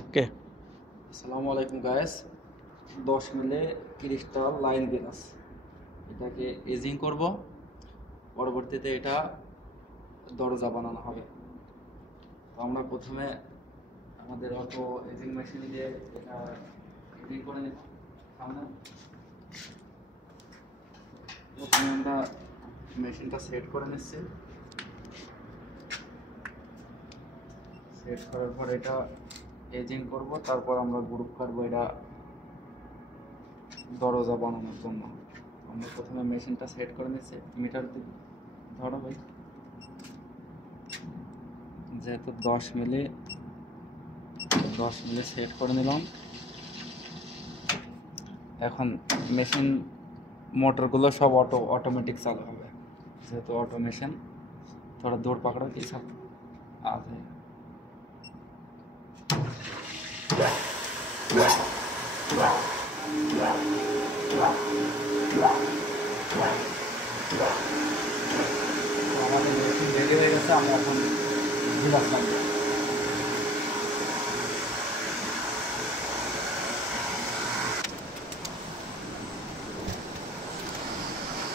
ওকে। আসসালামু আলাইকুম গাইস। 10 মিলে 30টা লাইন গ্লাস এটাকে এজিং করব, পরবর্তীতে এটা দরজা বানানো হবে। তো আমরা প্রথমে আমাদের অটো এজিং মেশিন দিয়ে এটা এজিং করে নিব। সামনে প্রথমে আমরা মেশিনটা সেট করে নিচ্ছি। সেট করার পর এটা এজিং করব, তারপর আমরা গ্রুপ কাটবো এটা দরজা বানানোর জন্য। আমরা প্রথমে মেশিনটা সেট করে নিচ্ছি। মিটার ধরো ভাই, যেহেতু 10 মিলি সেট করে নিলাম। এখন মেশিন মোটরগুলো সব অটোমেটিক চালু হবে, যেহেতু অটো মেশিন। थोड़ा दूर पकड़ो कि सब आ जाएगा। আমাদের মেশিন রেডি হয়ে গেছে, আমরা এখন গিলাস লাগবে।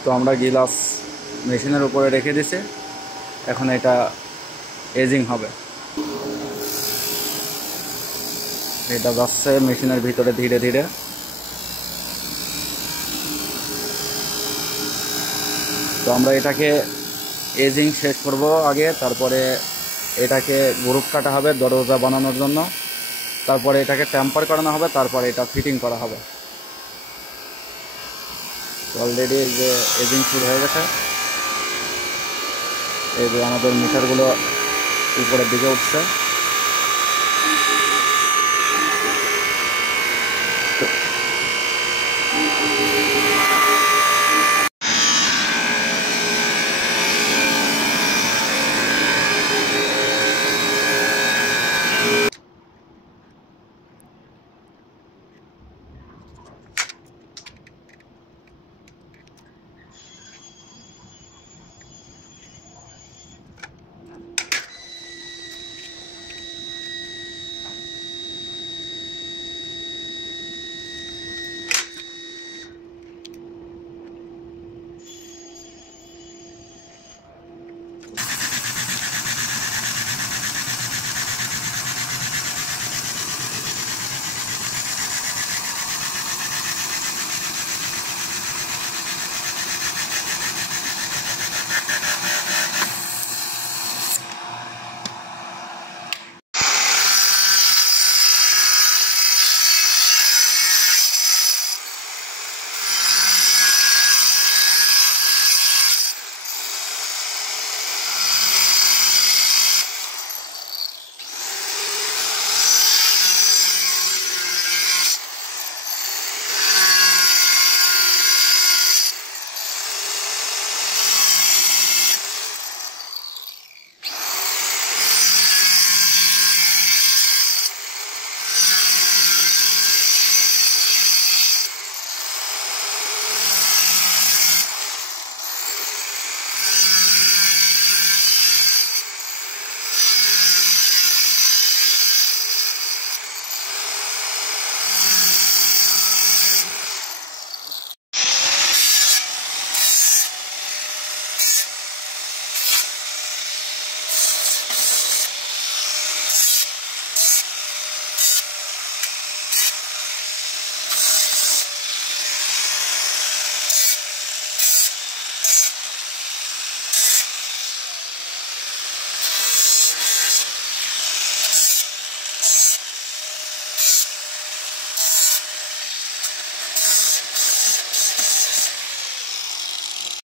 তো আমরা গিলাস মেশিনের উপরে রেখে দিছি, এখন এটা এজিং হবে। এটা যাচ্ছে মেশিনের ভিতরে ধীরে ধীরে। তো আমরা এটাকে এজিং শেষ করব আগে, তারপরে এটাকে গ্রুপ কাটা হবে দরজা বানানোর জন্য, তারপরে এটাকে টেম্পার করানো হবে, তারপরে এটা ফিটিং করা হবে। অলরেডি যে এজিং শুরু হয়ে গেছে, এই যে আমাদের মিটারগুলো উপরের দিকে উঠছে।